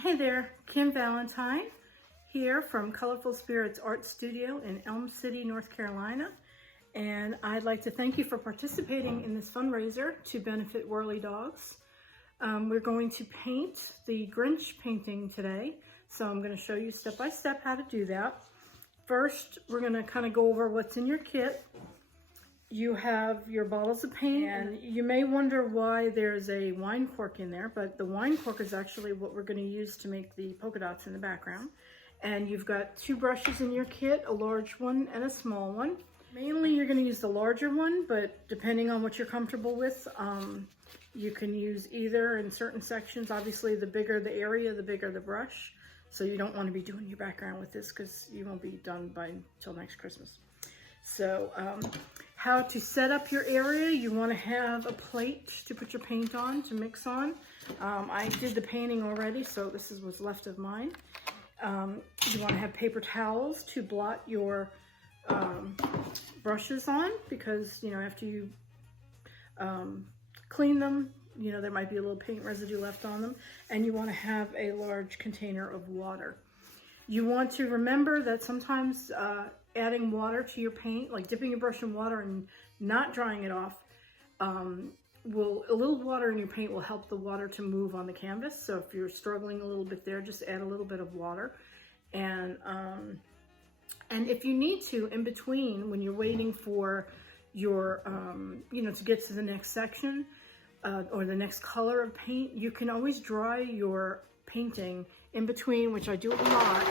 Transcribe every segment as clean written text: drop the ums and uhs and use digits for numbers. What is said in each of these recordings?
Hey there, Kim Valentine here from Colorful Spirits Art Studio in Elm City, North Carolina. And I'd like to thank you for participating in this fundraiser to benefit Whirlidogs. We're going to paint the Grinch painting today. So I'm going to show you step by step how to do that. First, we're going to kind of go over what's in your kit. You have your bottles of paint, and you may wonder why there's a wine cork in there, but the wine cork is actually what we're going to use to make the polka dots in the background. And you've got two brushes in your kit, a large one and a small one. Mainly you're going to use the larger one, but depending on what you're comfortable with, you can use either in certain sections. Obviously, the bigger the area, the bigger the brush. So you don't want to be doing your background with this because you won't be done till next Christmas. So how to set up your area: you want to have a plate to put your paint on, to mix on. I did the painting already, so this is what's left of mine. You want to have paper towels to blot your brushes on, because after you clean them, there might be a little paint residue left on them. And you want to have a large container of water. You want to remember that sometimes adding water to your paint, like dipping your brush in water and not drying it off, a little water in your paint will help the water to move on the canvas. So if you're struggling a little bit there, just add a little bit of water. And if you need to, in between, when you're waiting for your, to get to the next section or the next color of paint, you can always dry your painting in between, which I do a lot,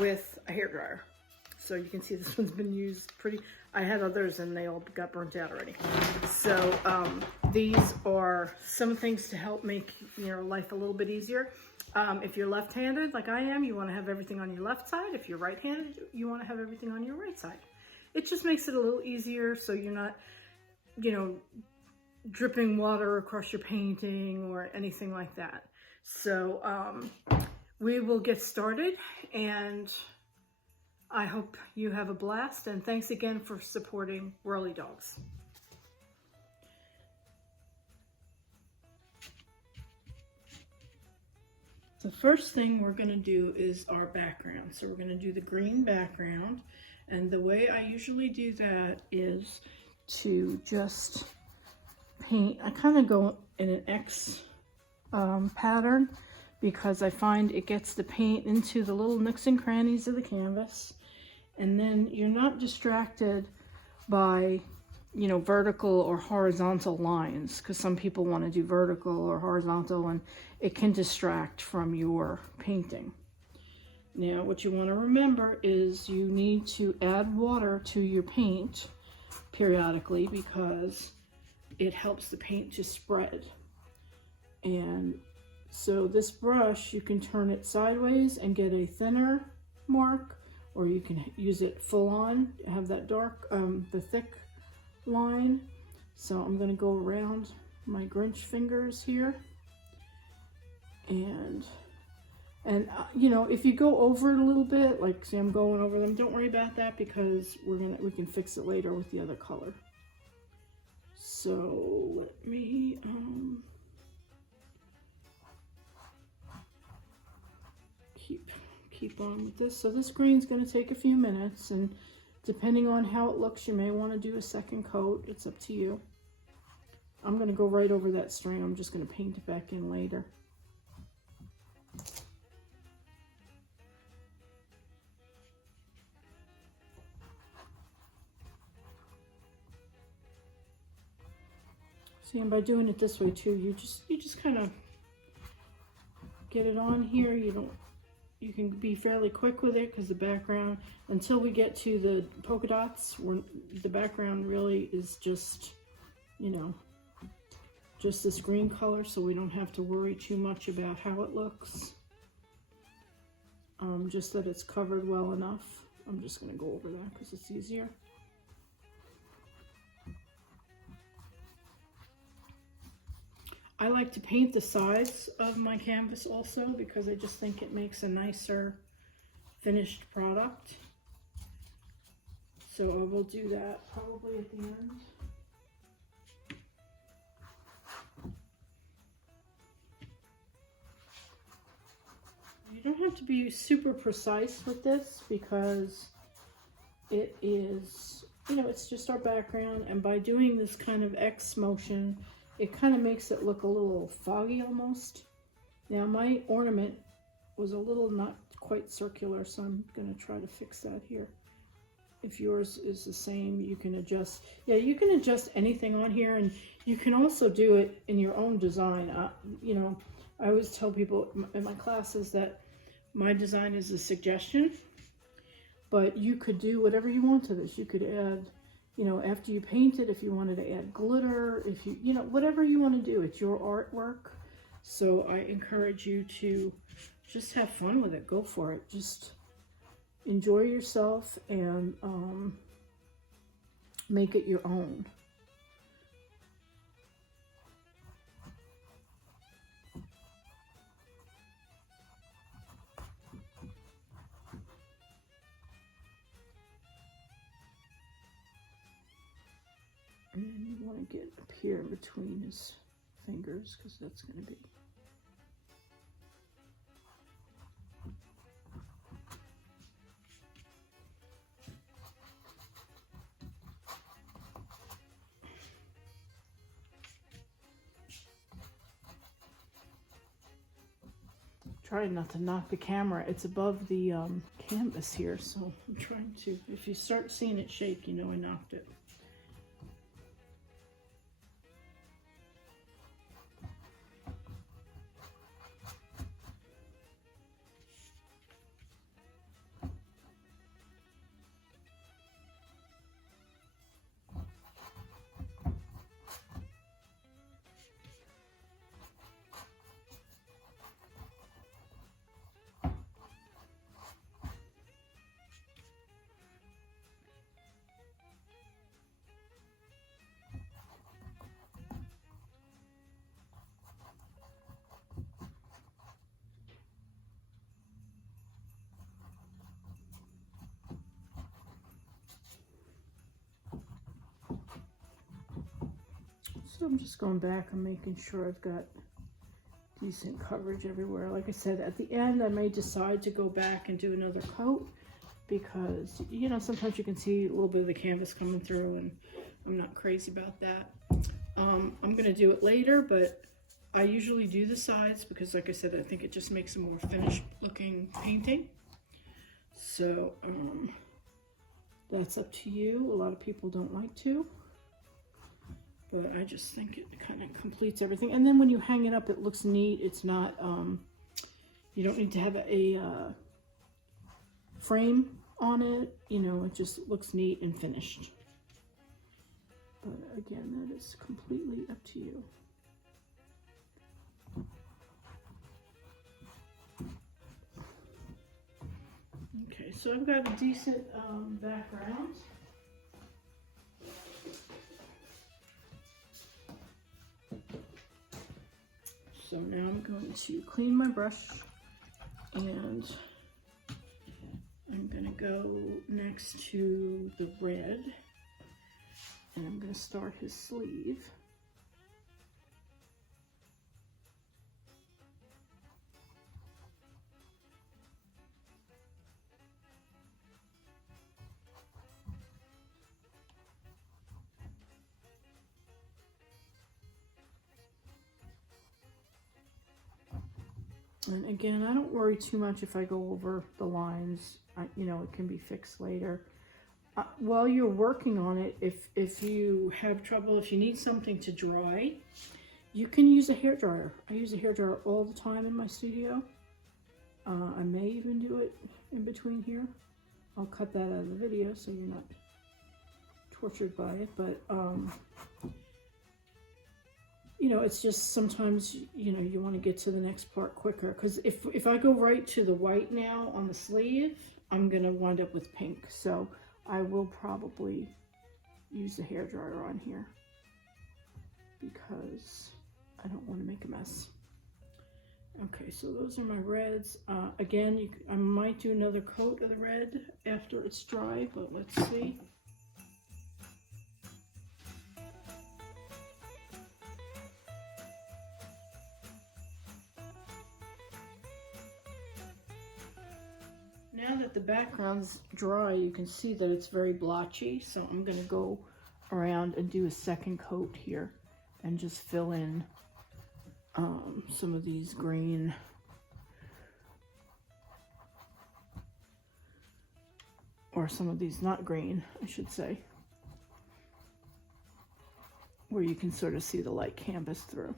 with a hairdryer. So you can see this one's been used pretty. I had others and they all got burnt out already. So these are some things to help make your life a little bit easier. If you're left-handed like I am, you want to have everything on your left side. If you're right-handed, you want to have everything on your right side. It just makes it a little easier, so you're not, dripping water across your painting or anything like that. So we will get started, and I hope you have a blast, and thanks again for supporting Whirlidogs. The first thing we're going to do is our background. So we're going to do the green background, and the way I usually do that is to just paint. I kind of go in an X pattern, because I find it gets the paint into the little nooks and crannies of the canvas, and then you're not distracted by vertical or horizontal lines, because some people want to do vertical or horizontal and it can distract from your painting. Now what you want to remember is you need to add water to your paint periodically, because it helps the paint to spread. And so this brush, you can turn it sideways and get a thinner mark, or you can use it full on, have that dark, the thick line. So I'm going to go around my Grinch fingers here, and if you go over it a little bit, like see I'm going over them, don't worry about that, because we can fix it later with the other color. So let me keep on with this. So this green's going to take a few minutes, and depending on how it looks, you may want to do a second coat. It's up to you. I'm going to go right over that string. I'm just going to paint it back in later. See, and by doing it this way too, you just kind of get it on here. You can be fairly quick with it, because the background, until we get to the polka dots, the background really is just, just this green color, so we don't have to worry too much about how it looks. Just that it's covered well enough. I'm just going to go over that because it's easier. I like to paint the sides of my canvas also, because I just think it makes a nicer finished product. So I will do that probably at the end. You don't have to be super precise with this because it is, you know, it's just our background, and by doing this kind of X motion, it kind of makes it look a little foggy almost. Now my ornament was a little not quite circular, so I'm going to try to fix that here. If yours is the same, you can adjust. Yeah, you can adjust anything on here, and you can also do it in your own design. You know, I always tell people in my classes that my design is a suggestion, but you could do whatever you want to this. You could add, you know, after you paint it, if you wanted to add glitter, if you know, whatever you want to do. It's your artwork. So I encourage you to just have fun with it. Go for it. Just enjoy yourself and make it your own. And then you want to get up here in between his fingers, because that's going to be... Trying not to knock the camera. It's above the canvas here, so I'm trying to... If you start seeing it shake, you know I knocked it. So I'm just going back and making sure I've got decent coverage everywhere. Like I said, at the end I may decide to go back and do another coat because, you know, sometimes you can see a little bit of the canvas coming through, and I'm not crazy about that. I'm going to do it later, but I usually do the sides because, like I said, I think it just makes a more finished looking painting. So that's up to you. A lot of people don't like to, but I just think it kind of completes everything. And then when you hang it up, it looks neat. It's not, you don't need to have a frame on it. You know, it just looks neat and finished. But again, that is completely up to you. Okay, so I've got a decent background. So now I'm going to clean my brush, and I'm going to go next to the red, and I'm going to start his sleeve. And again, I don't worry too much if I go over the lines. You know, it can be fixed later. While you're working on it, if you have trouble, if you need something to dry, you can use a hairdryer. I use a hairdryer all the time in my studio. I may even do it in between here. I'll cut that out of the video so you're not tortured by it, but you know, it's just sometimes, you know, you want to get to the next part quicker, because if I go right to the white now on the sleeve, I'm gonna wind up with pink. So I will probably use the hairdryer on here because I don't want to make a mess. Okay, so those are my reds. Again, I might do another coat of the red after it's dry, but let's see. Now that the background's dry, you can see that it's very blotchy, so I'm going to go around and do a second coat here and just fill in some of these green or some of these not green, I should say, where you can sort of see the light canvas through.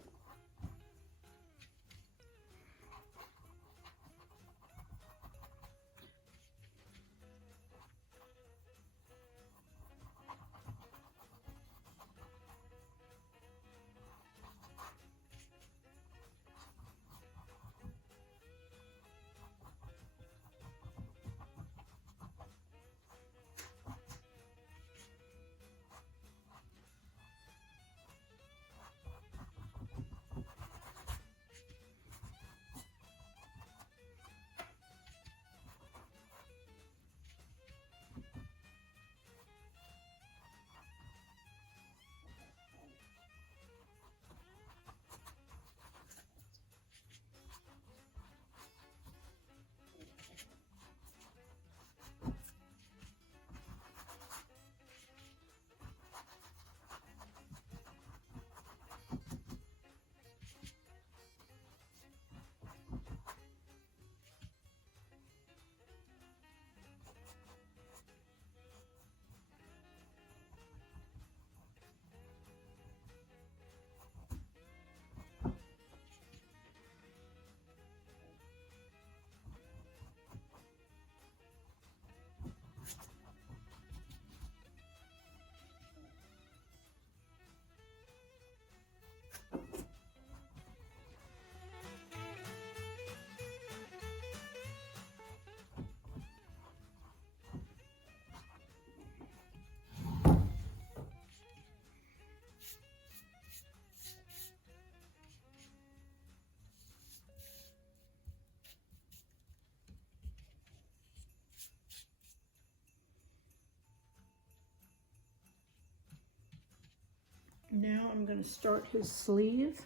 Now I'm going to start his sleeve.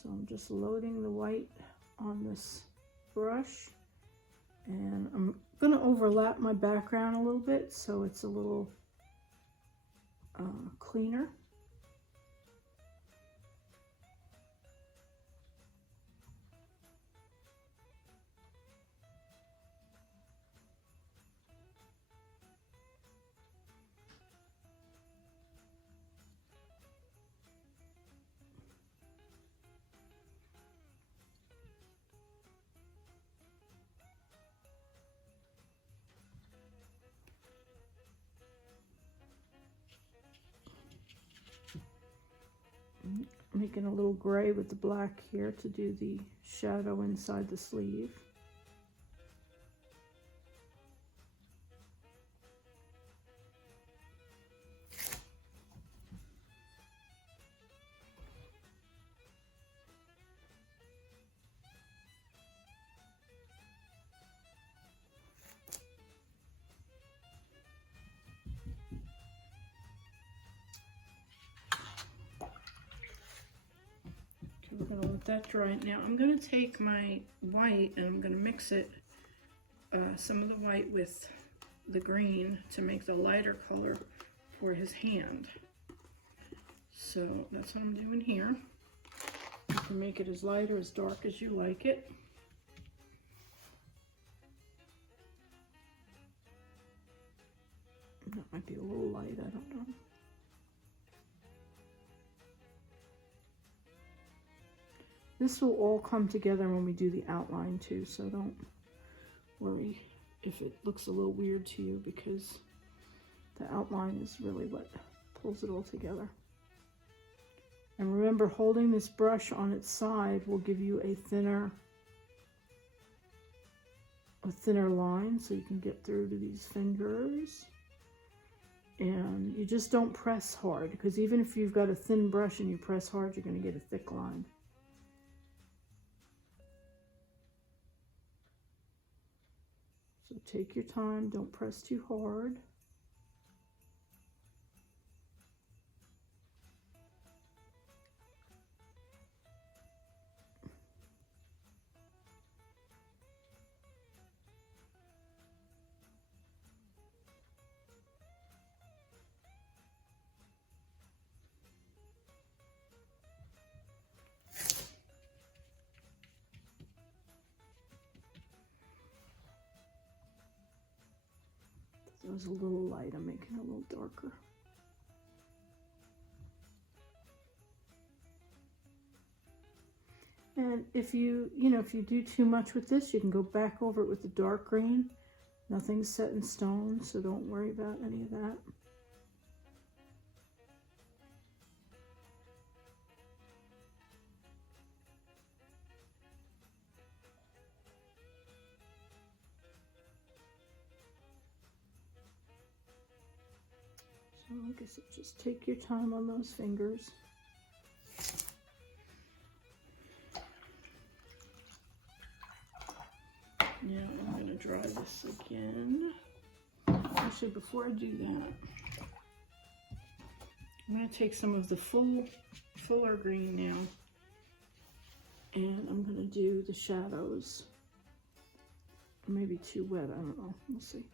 So I'm just loading the white on this brush, and I'm going to overlap my background a little bit so it's a little cleaner. Making a little gray with the black here to do the shadow inside the sleeve. We're going to let that dry. Now I'm going to take my white and I'm going to mix it, some of the white with the green to make the lighter color for his hand. So that's what I'm doing here. You can make it as light or as dark as you like it. That might be a little light, I don't know. This will all come together when we do the outline too, so don't worry if it looks a little weird to you, because the outline is really what pulls it all together. And remember, holding this brush on its side will give you a thinner line so you can get through to these fingers. And you just don't press hard, because even if you've got a thin brush and you press hard, you're going to get a thick line. So take your time, don't press too hard. That was a little light. I'm making it a little darker. And if you do too much with this, you can go back over it with the dark green. Nothing's set in stone, so don't worry about any of that. So I guess just take your time on those fingers. Now I'm going to dry this again. Actually, before I do that, I'm going to take some of the fuller green now, and I'm going to do the shadows. Maybe too wet, I don't know. We'll see.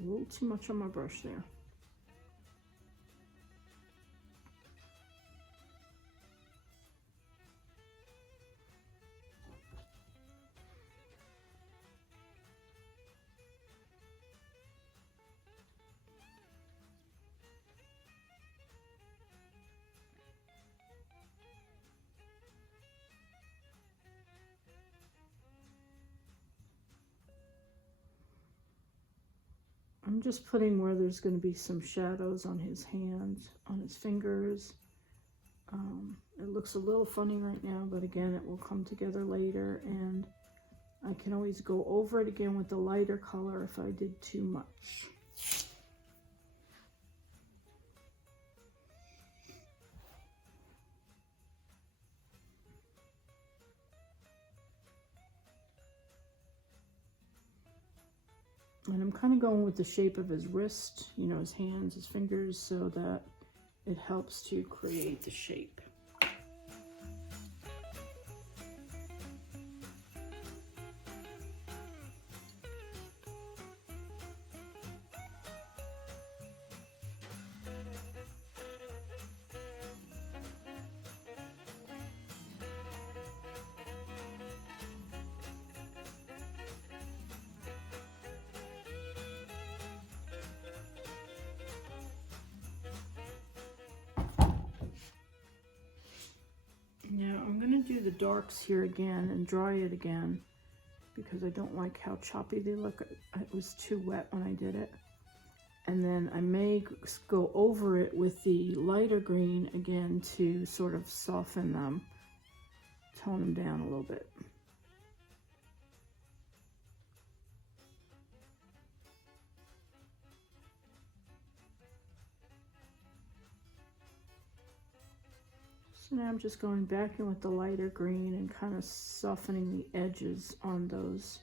A little too much on my brush there. I'm just putting where there's going to be some shadows on his hands, on his fingers. It looks a little funny right now, but again, it will come together later, and I can always go over it again with the lighter color if I did too much. And I'm kind of going with the shape of his wrist, you know, his hands, his fingers, so that it helps to create the shape. Now I'm going to do the darks here again and dry it again because I don't like how choppy they look. It was too wet when I did it. And then I may go over it with the lighter green again to sort of soften them, tone them down a little bit. So now I'm just going back in with the lighter green and kind of softening the edges on those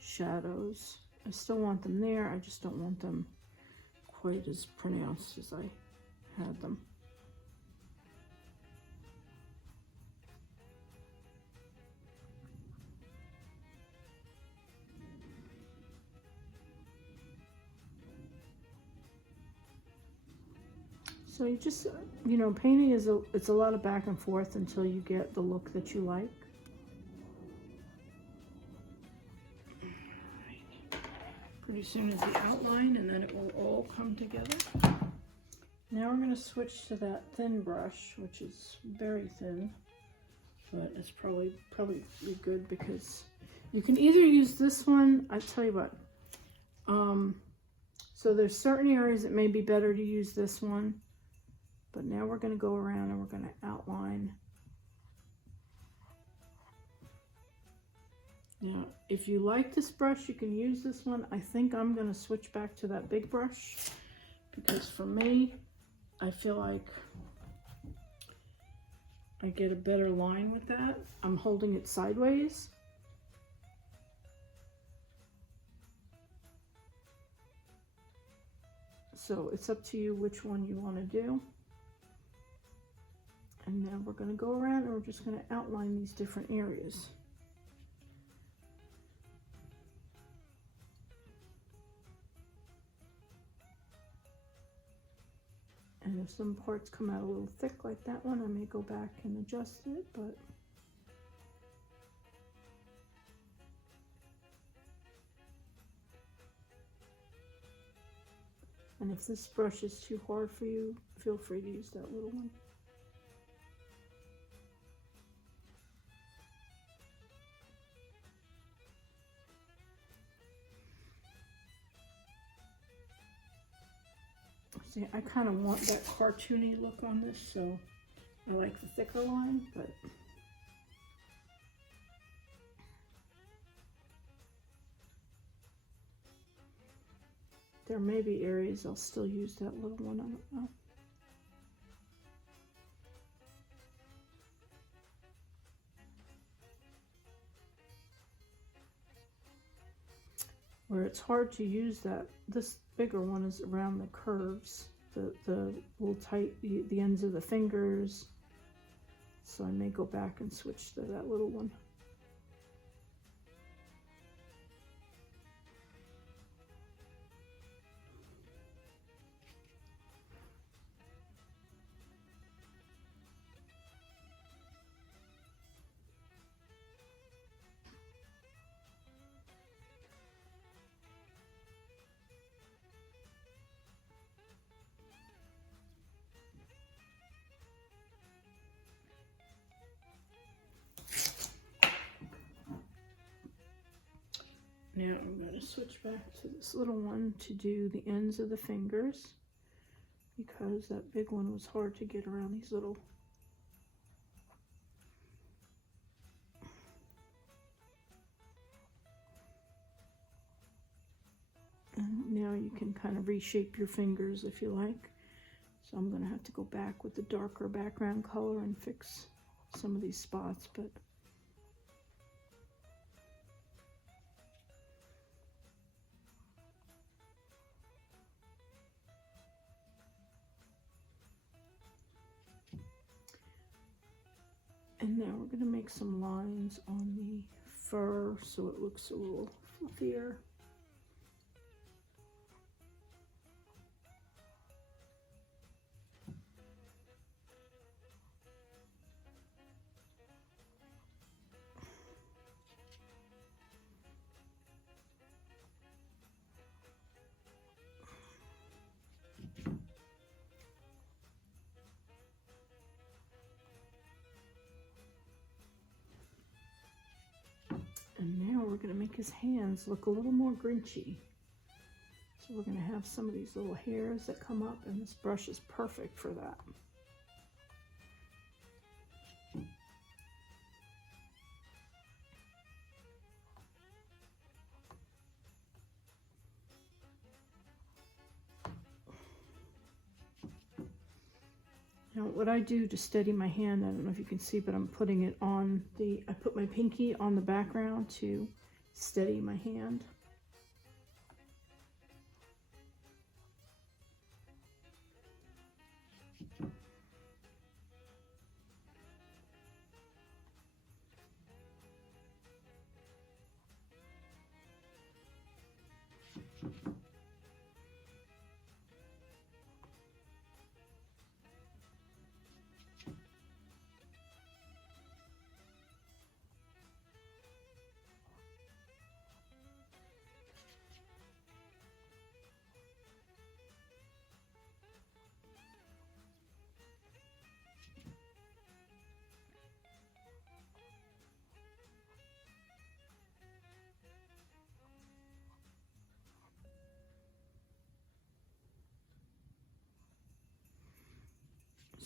shadows. I still want them there, I just don't want them quite as pronounced as I had them. So you just, you know, painting is it's a lot of back and forth until you get the look that you like. Pretty soon is the outline, and then it will all come together. Now we're going to switch to that thin brush, which is very thin, but it's probably be good because you can either use this one. I tell you what, so there's certain areas it may be better to use this one. But now we're going to go around and we're going to outline. Now, if you like this brush, you can use this one. I think I'm going to switch back to that big brush because for me, I feel like I get a better line with that. I'm holding it sideways. So it's up to you which one you want to do. And now we're going to go around and we're just going to outline these different areas. And if some parts come out a little thick like that one, I may go back and adjust it, but and if this brush is too hard for you, feel free to use that little one. See, I kind of want that cartoony look on this, so I like the thicker line, but there may be areas I'll still use that little one, I don't know. Where it's hard to use that, this bigger one is around the curves, the little tight, the ends of the fingers. So I may go back and switch to that little one. Now I'm going to switch back to this little one to do the ends of the fingers, because that big one was hard to get around these little. And now you can kind of reshape your fingers if you like. So I'm going to have to go back with the darker background color and fix some of these spots, but and now we're going to make some lines on the fur so it looks a little fluffier. And now we're going to make his hands look a little more Grinchy. So we're going to have some of these little hairs that come up, and this brush is perfect for that. Now what I do to steady my hand, I don't know if you can see, but I'm putting it on the, I put my pinky on the background to steady my hand.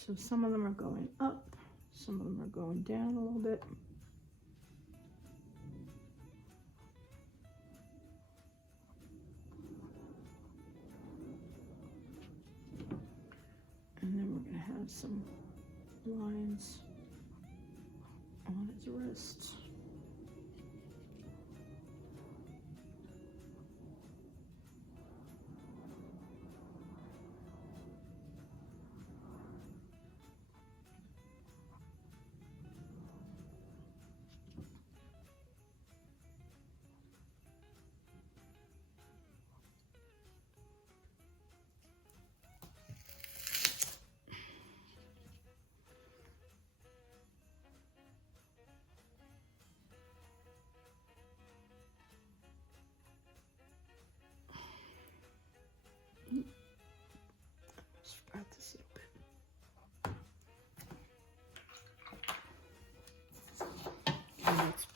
So some of them are going up, some of them are going down a little bit. And then we're going to have some lines on his wrist.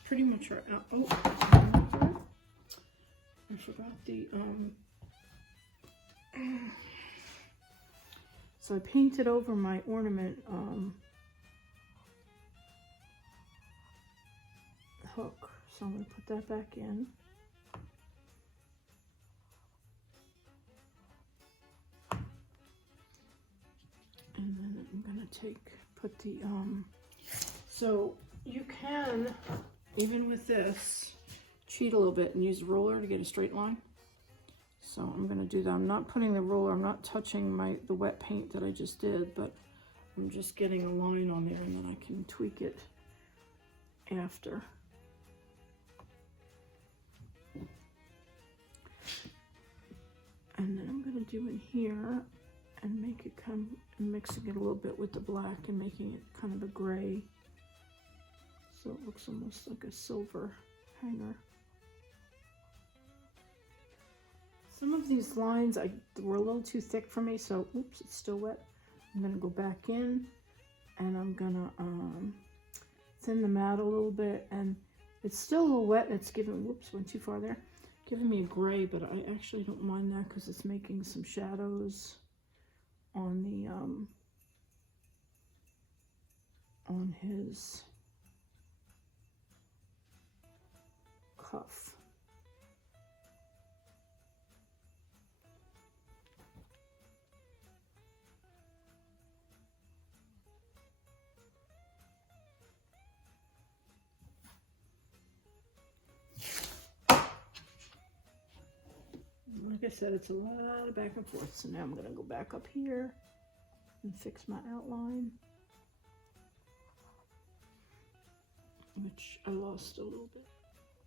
pretty much right now. Oh, I forgot the, so I painted over my ornament hook. So I'm going to put that back in. And then I'm going to put the, so you can, even with this, cheat a little bit and use a roller to get a straight line. So I'm going to do that. I'm not putting the roller, I'm not touching the wet paint that I just did, but I'm just getting a line on there, and then I can tweak it after. And then I'm going to do in here and make it come, mixing it a little bit with the black and making it kind of a gray. So it looks almost like a silver hanger. Some of these lines were a little too thick for me, so oops, it's still wet. I'm gonna go back in and I'm gonna thin them out a little bit, and it's still a little wet and it's giving, whoops, went too far there. Giving me a gray, but I actually don't mind that because it's making some shadows on the on his cuff. Like I said, it's a lot of back and forth. So now I'm going to go back up here and fix my outline, which I lost a little bit.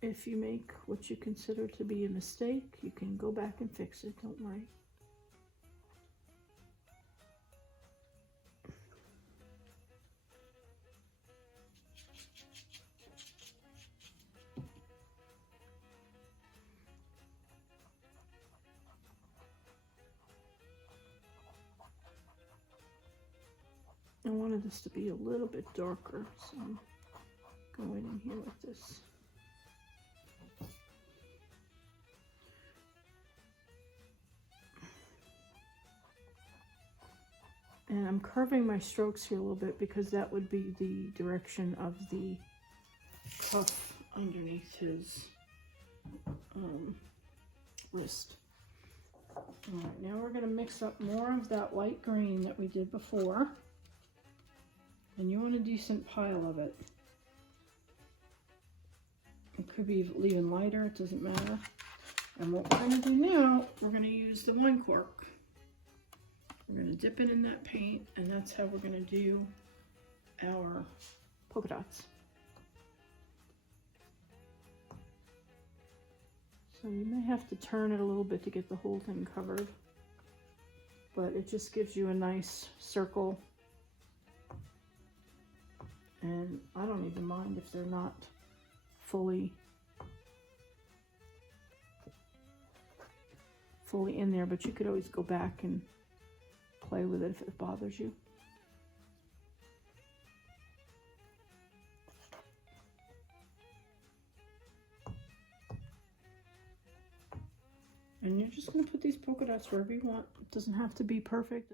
If you make what you consider to be a mistake, you can go back and fix it, don't worry. I wanted this to be a little bit darker, so I'm going in here with this. And I'm curving my strokes here a little bit because that would be the direction of the cuff underneath his wrist. Alright, now we're going to mix up more of that light green that we did before. And you want a decent pile of it. It could be even lighter, it doesn't matter. And what we're going to do now, we're going to use the wine cork. We're going to dip it in that paint, and that's how we're going to do our polka dots. So you may have to turn it a little bit to get the whole thing covered, but it just gives you a nice circle. And I don't even mind if they're not fully in there, but you could always go back and play with it if it bothers you. And you're just going to put these polka dots wherever you want. It doesn't have to be perfect.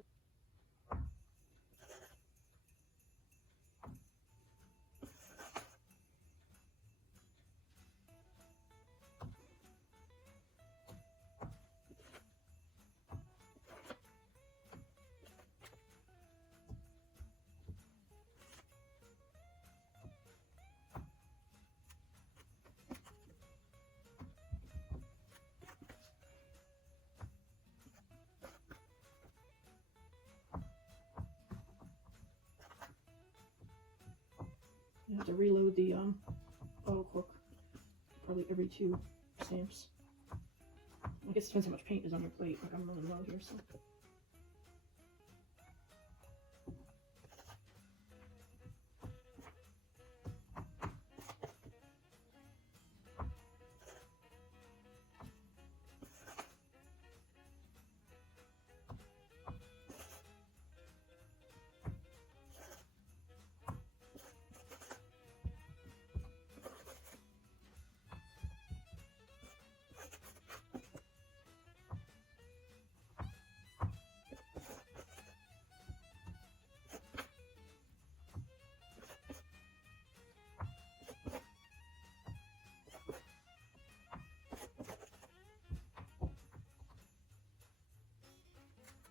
You have to reload the auto cork probably every 2 stamps. I guess it depends how much paint is on your plate. Like I'm running low here, so.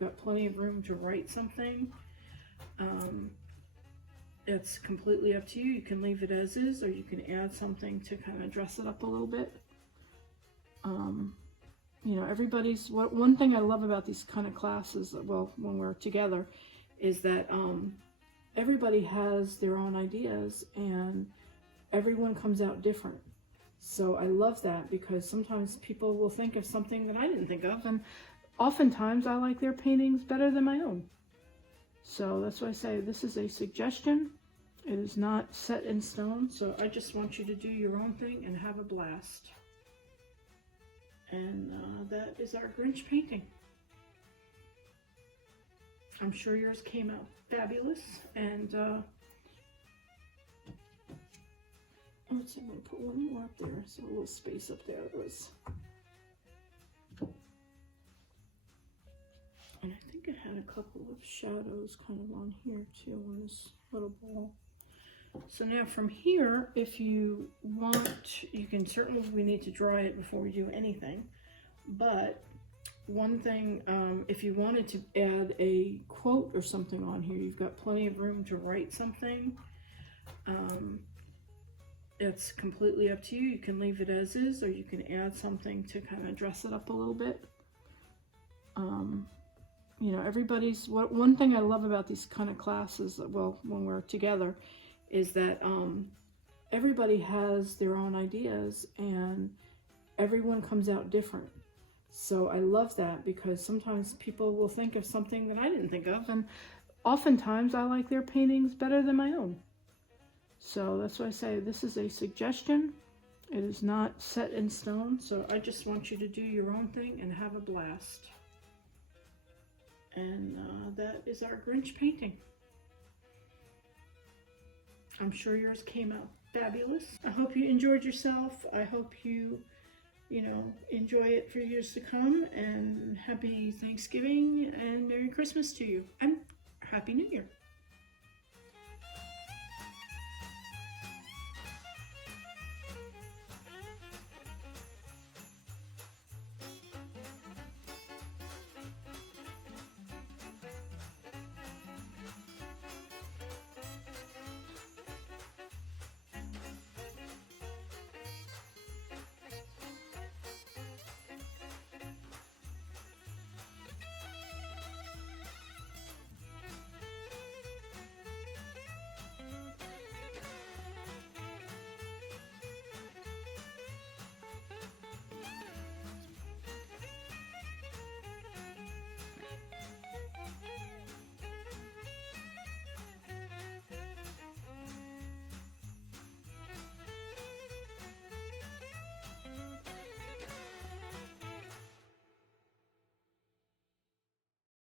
got plenty of room to write something. It's completely up to you. You can leave it as is, or you can add something to kind of dress it up a little bit. You know, one thing I love about these kind of classes, well, when we're together, is that everybody has their own ideas and everyone comes out different. So I love that, because sometimes people will think of something that I didn't think of, and oftentimes I like their paintings better than my own. So that's why I say this is a suggestion. It is not set in stone, so I just want you to do your own thing and have a blast. And that is our Grinch painting. I'm sure yours came out fabulous. And let's see, I'm going to put one more up there. So a little space up there. And I think I had a couple of shadows kind of on here too, on this little ball. So now from here, if you want, you can certainly, we need to dry it before we do anything. But one thing, if you wanted to add a quote or something on here, you've got plenty of room to write something. It's completely up to you. You can leave it as is, or you can add something to kind of dress it up a little bit. You know, one thing I love about these kind of classes, well, when we're together, is that everybody has their own ideas and everyone comes out different. So I love that, because sometimes people will think of something that I didn't think of, and oftentimes I like their paintings better than my own. So that's why I say this is a suggestion. It is not set in stone, so I just want you to do your own thing and have a blast. And that is our Grinch painting. I'm sure yours came out fabulous. I hope you enjoyed yourself. I hope you enjoy it for years to come. And happy Thanksgiving and Merry Christmas to you. And Happy New Year.